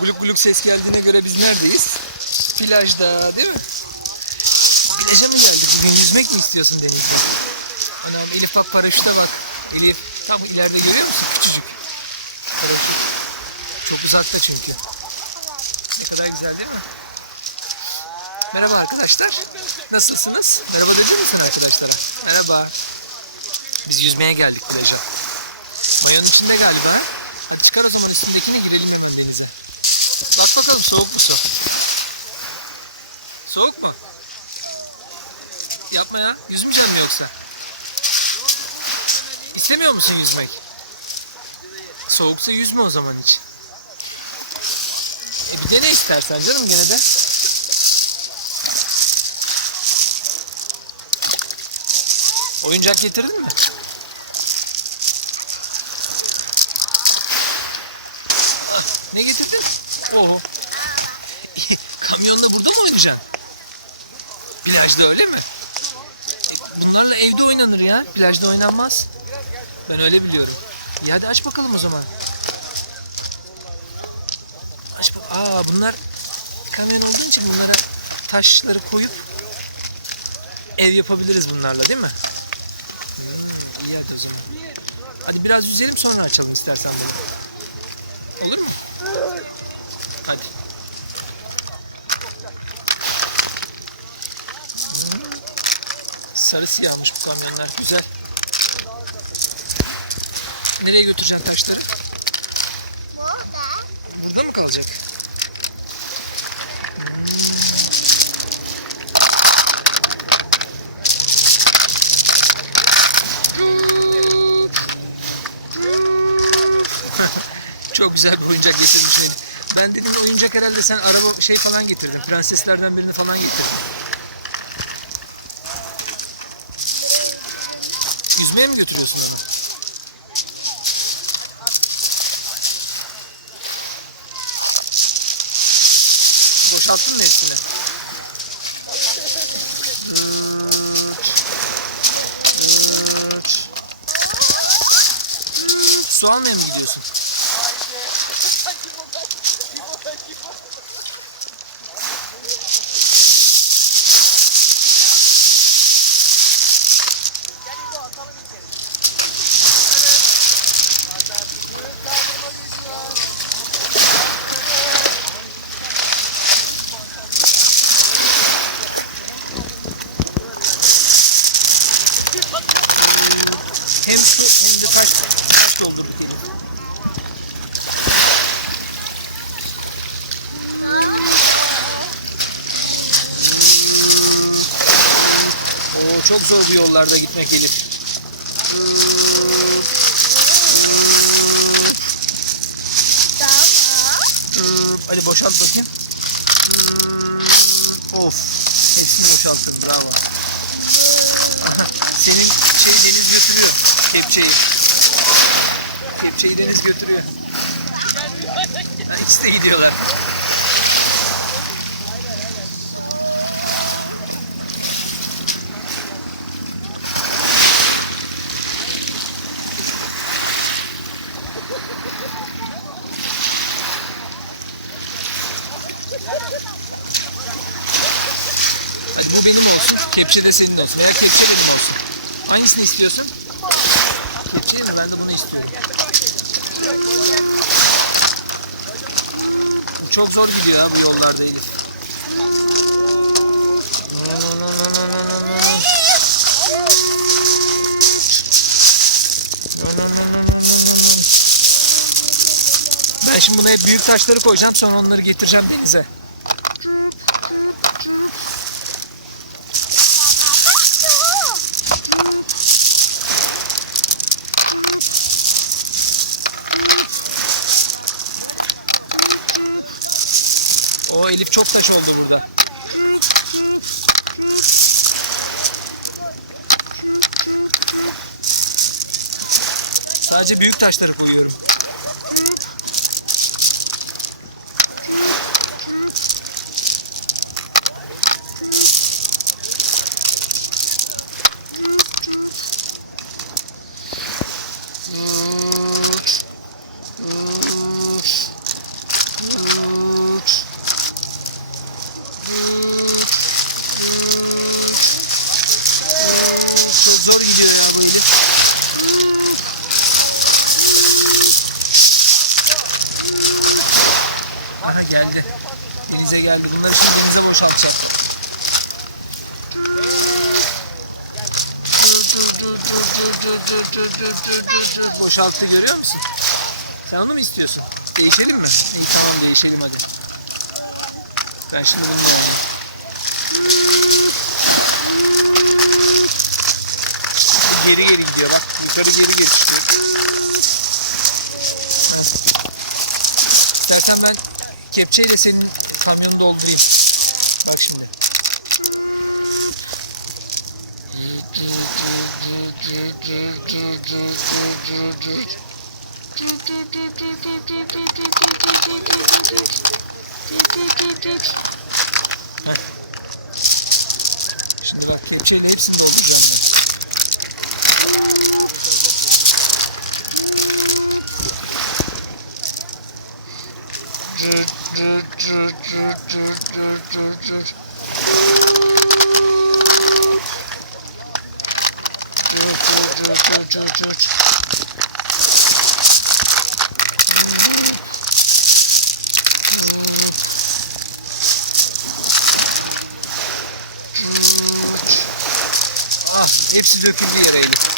Guluk guluk ses geldiğine göre biz neredeyiz? Plajda değil mi? Plaja mı geldik? Bugün yüzmek mi istiyorsun denizde? Anam Elif bak paraşüte bak. Elif tam ileride görüyor musun? Küçücük. Paraşüt. Çok uzakta çünkü. Ne kadar güzel değil mi? Merhaba arkadaşlar. Nasılsınız? Merhaba dedi misin arkadaşlara? Merhaba. Biz yüzmeye geldik plaja. Mayonun içinde galiba. Çıkar o zaman üstündekine girelim hemen denize. Bak bakalım soğuk mu su? Soğuk mu? Yapma ya. Yüzmeyecek mi yoksa? İstemiyor musun yüzmek? Soğuksa yüzme o zaman hiç. E bir de ne istersen canım gene de. Oyuncak getirdin mi? Ah, ne getirdin? Oo. Kamyonda burada mı oynayacaksın? Plajda öyle mi? Bunlarla evde oynanır ya. Plajda oynanmaz. Ben öyle biliyorum. İyi hadi aç bakalım o zaman. Aç bak. Aa bunlar kamyon olduğu için bunlara taşları koyup ev yapabiliriz bunlarla değil mi? İyi hadi o zaman. Hadi biraz yüzelim sonra açalım istersen. Olur mu? Sarı siyahmış bu kamyonlar. Güzel. Nereye götüreceksin taşları? Burada mı kalacak? Çok güzel bir oyuncak getirmiş. Ben dedim oyuncak herhalde sen araba şey falan getirdin. Prenseslerden birini falan getirdin. Yüzmeye mi götürüyorsun onu? Boşalttın mı hepsini? Almaya mı gidiyorsun? Hem su hem de taş, taş doldurduk. Oo, çok zor bu yollarda gitmek Elif. Hadi boşalt bakayım. Of. Hepsini boşalttın. Bravo. Senin şey deniz götürüyor. Kepçeyi. Kepçeyi deniz götürüyor. İkisi de gidiyorlar. Hadi o benim olsun. Kepçe de senin olsun. Veya kepçe benim olsun. Hangisini istiyorsun? Çok zor gidiyor ha bu yollarda Elif. Ben şimdi buna büyük taşları koyacağım sonra onları getireceğim denize. O Elif çok taş oldu burada. Sadece büyük taşları koyuyorum. geldi. Bunları şimdi denize boşaltacağım. Boşalttı görüyor musun? Sen onu mu istiyorsun? Değişelim mi? İyi tamam değişelim hadi. Ben şimdi bunu beğendim. Geri geri gidiyor bak. Yukarı geri geri. İstersen ben kepçeyle senin kamyonu doldurayım. Heh. Şimdi bak kepçeyle hepsini dolduracağım. Ah, hepsi döküldü yere Elif.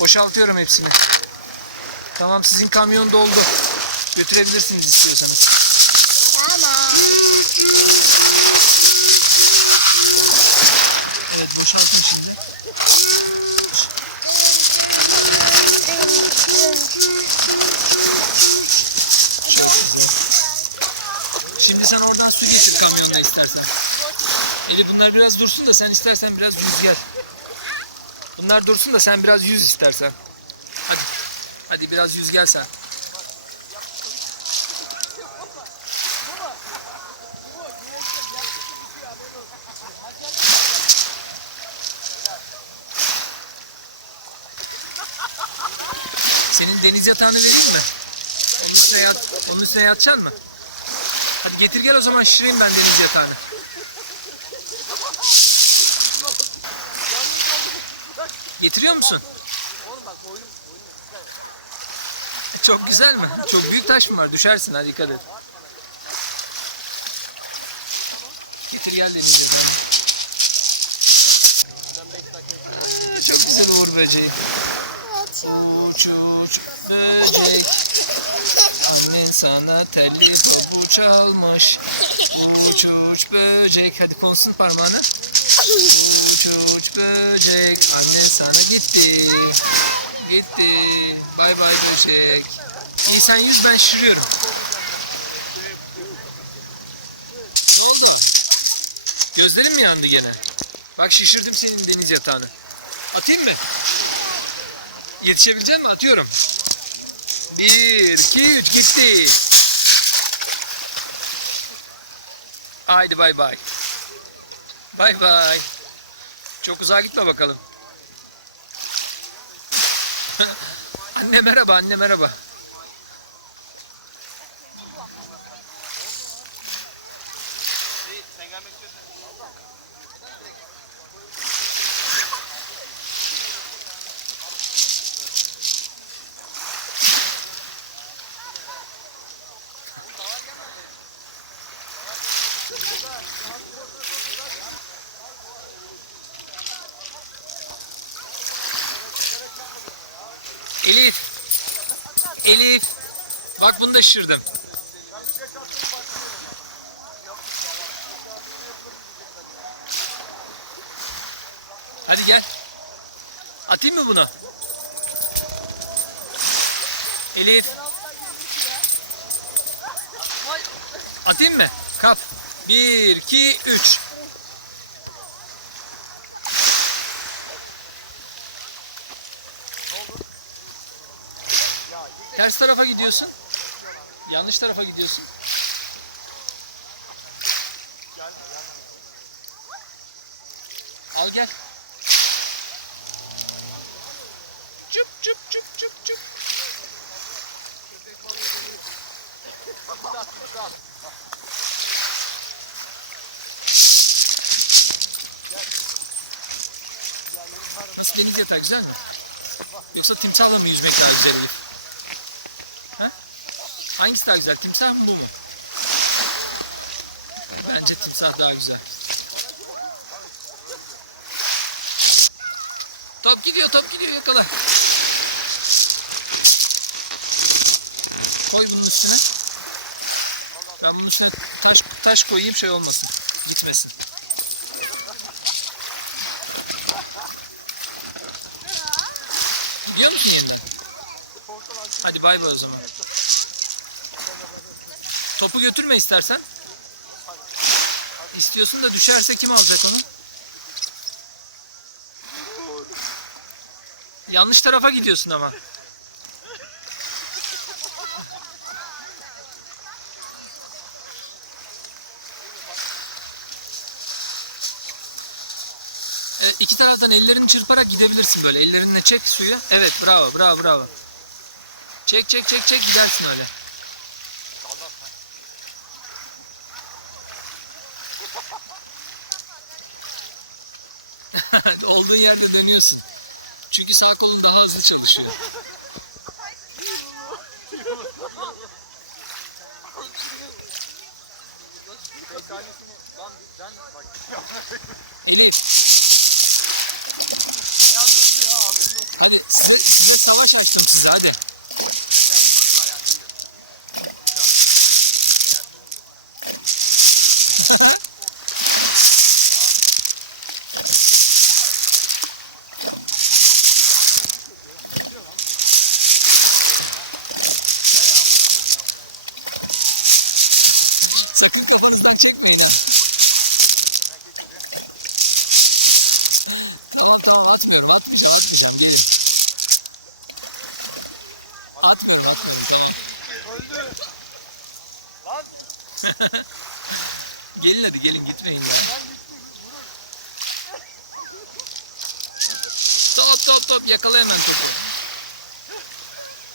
Boşaltıyorum hepsini. Tamam sizin kamyon doldu. Götürebilirsiniz istiyorsanız. Tamam. Evet boşaltın şimdi. Şöyle. Şimdi sen oradan su getir kamyonda istersen. Eli bunlar biraz dursun da sen istersen biraz yüz gel. Bunlar dursun da sen biraz yüz istersen. Hadi. Hadi biraz yüz gel sen. Senin deniz yatağını vereyim mi? Onun üstüne, yat, yatacaksın mı? Hadi getir gel o zaman şişireyim ben deniz yatağını. Getiriyor musun? Çok güzel mi? Çok büyük taş mı var? Düşersin hadi dikkat et. Getir gel. Aa, Çok güzel uğur böceği. Uç uç böcek Annen sana telli topu çalmış Uç uç böcek Hadi konsun parmağını Uç böcek Annen sana gitti Gitti Bay bay böcek İyi sen yüz ben şişiriyorum Ne oldu? Gözlerin mi yandı gene? Bak şişirdim senin deniz yatağını Atayım mı? Yetişebilecek mi? Atıyorum. Bir, iki, üç gitti. Haydi bay bay. Bay bay. Çok uzağa gitme bakalım. anne merhaba, anne merhaba. Elif. Elif. Şişirdim. Hadi gel. Atayım mı bunu? Elif. Atayım mı? Kap. Bir, iki, üç. Ters tarafa gidiyorsun. Yanlış tarafa gidiyorsun. Al gel. Çup çup çup çup çup. Nasıl deniz yatağı güzel mi? Yoksa timsahla mı yüzmek daha güzel Elif? Hangisi daha güzel? Timsah mı bu mu? Bence timsah daha güzel. Top gidiyor, top gidiyor yakala. Koy bunun üstüne. Ben bunun üstüne taş taş koyayım şey olmasın. Gitmesin. Gidiyor musun yeniden? Hadi bay bay o zaman. Topu götürme istersen. İstiyorsun da düşerse kim alacak onu? Yanlış tarafa gidiyorsun ama. E, iki taraftan ellerini çırparak gidebilirsin böyle. Ellerinle çek suyu. Evet bravo bravo bravo. Çek çek çek çek gidersin öyle. Olduğun yerde dönüyorsun. Çünkü sağ kolun daha hızlı çalışıyor. Abi. hadi size, size savaş açtım size hadi. Sakın kafanızdan çekmeyin ha. Tamam tamam atmıyorum atmayacağım atmayacağım gelin. Atmıyorum atmıyorum. Öldü. Lan Gelin hadi gelin gitmeyin. lan gitti. Vurun. Top top top yakala hemen topu.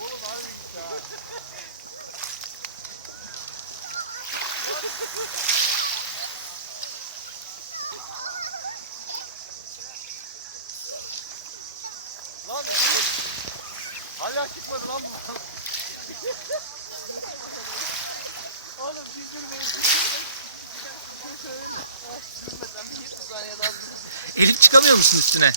Oğlum harbi gitti ha. Lan. Hala çıkmadı lan bu. Oğlum güldürmeyin. Sürmesen bir 70 saniye daha durursun. Elif çıkamıyor musun üstüne?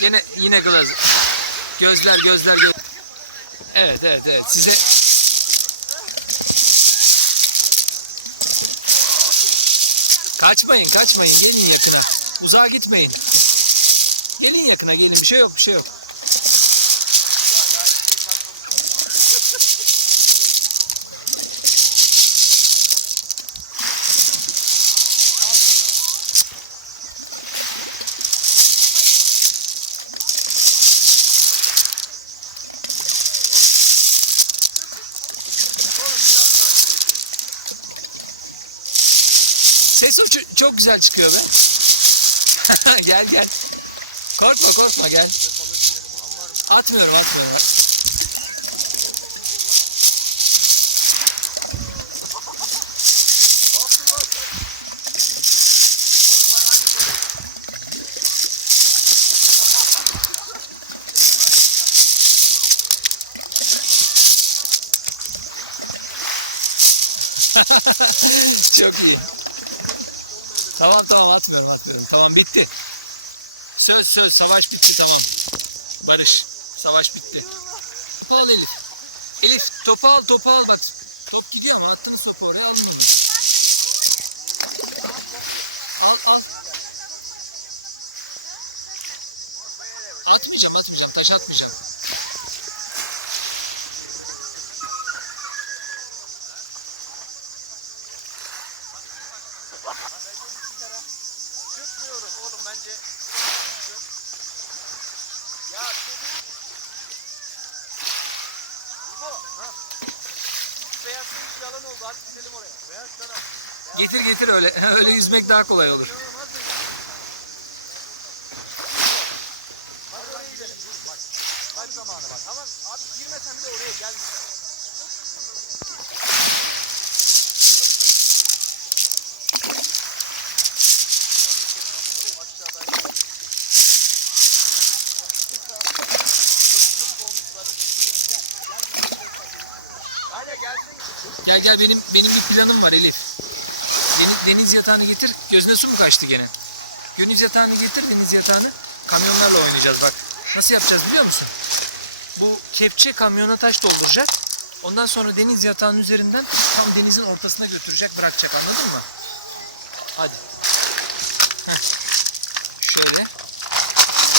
Yine yine glazer. Gözler gözler göz. Evet evet evet size Kaçmayın kaçmayın gelin yakına. Uzağa gitmeyin. Gelin yakına gelin bir şey yok bir şey yok. Ço- çok güzel çıkıyor be. gel gel. Korkma korkma gel. Atmıyorum atmıyorum. Tamam tamam atmıyorum atmıyorum. Tamam bitti. Söz söz savaş bitti tamam. Barış. Savaş bitti. Topu al Elif. Elif topu al topu al bak. Top gidiyor ama attığınız topu oraya alma. Al al. Atmayacağım atmayacağım taş atmayacağım. Çıkmıyorum oğlum bence. Ya çocuk. İbo. Ha. Şu beyaz bir yalan oldu. Hadi gidelim oraya. Beyaz taraf. Getir getir öyle. öyle yüzmek daha kolay olur. Hadi. Oraya gidelim. Bak. Kaç zamanı var? Tamam abi girmesen bile oraya gel bize. Hadi gelsin. Gel gel benim benim bir planım var Elif. Deniz, yatağını getir. Gözüne su mu kaçtı gene? Deniz yatağını getir deniz yatağını. Kamyonlarla oynayacağız bak. Nasıl yapacağız biliyor musun? Bu kepçe kamyona taş dolduracak. Ondan sonra deniz yatağının üzerinden tam denizin ortasına götürecek bırakacak anladın mı? Hadi. Şöyle.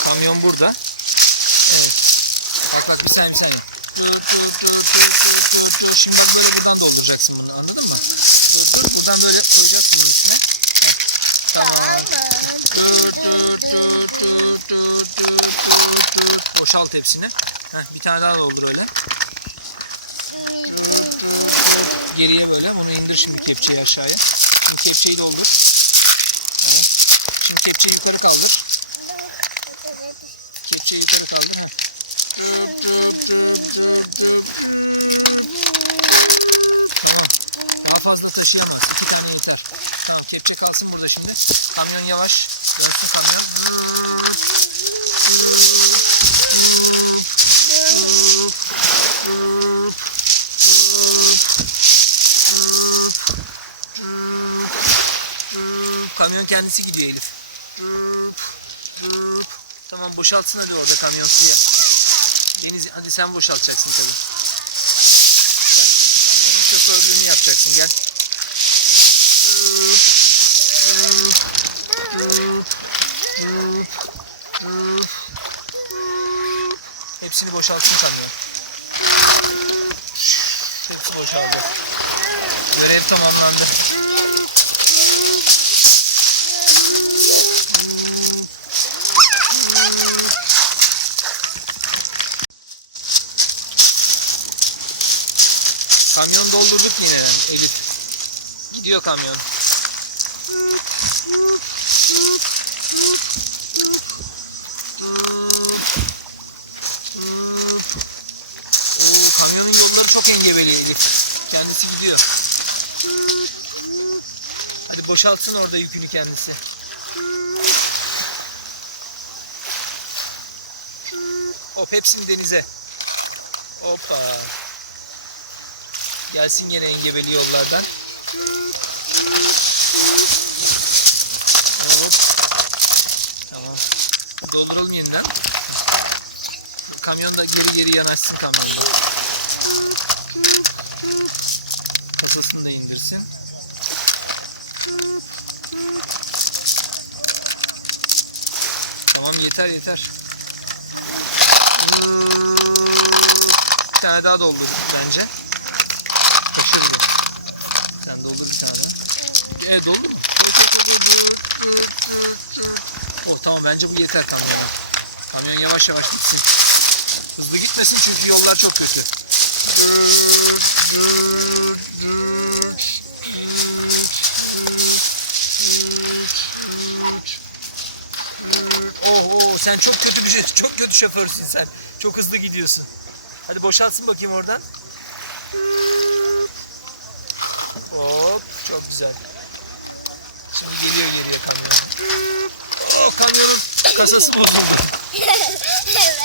Kamyon burada. Evet. Bak bir saniye bir saniye. Dur, dur, dur, dur, dur, dur. Şimdi bak böyle buradan dolduracaksın bunu anladın mı? Buradan böyle koyacaksın bunun üstüne. Tamam. Dur, dur, dur, dur, dur, dur, dur, dur. Boşalt hepsini. Heh, bir tane daha doldur öyle. Geriye böyle bunu indir şimdi kepçeyi aşağıya. Şimdi kepçeyi doldur. Şimdi kepçeyi yukarı kaldır. Kepçeyi yukarı kaldır. Heh. Dur, dur, dur, dur, dur. Daha fazla taşıyamaz. Yeter, yeter. Tamam kepçe kalsın burada şimdi. Kamyon yavaş. Dönsün kamyon. Kamyon kendisi gidiyor Elif. Tamam boşaltsın hadi orada kamyon. Deniz hadi sen boşaltacaksın tabii. Şoförlüğünü yapacaksın gel. Hepsini boşaltsın kamyon. Hepsi boşaldı. Görev tamamlandı. Kamyon doldurduk yine Elif. Gidiyor kamyon. Kamyonun yolları çok engebeli Elif. Kendisi gidiyor. Hadi boşaltsın orada yükünü kendisi. Hop hepsini denize. Hoppa. Gelsin yine engebeli yollardan. Hop. Tamam. Dolduralım yeniden. Kamyon da geri geri yanaşsın kamyonda. Kasasını da indirsin. Tamam yeter yeter. Bir tane daha doldur bence. Sen doldur bir tane. Evet doldu mu? Oh tamam bence bu yeter kamyona. Kamyon yavaş yavaş gitsin. Hızlı gitmesin çünkü yollar çok kötü. Oh oh sen çok kötü bir şey, çok kötü şoförsün sen. Çok hızlı gidiyorsun. Hadi boşaltsın bakayım oradan. Çok güzel. Şimdi geliyor geriye kamyon. Oh kamyonun kasası bozuldu. evet.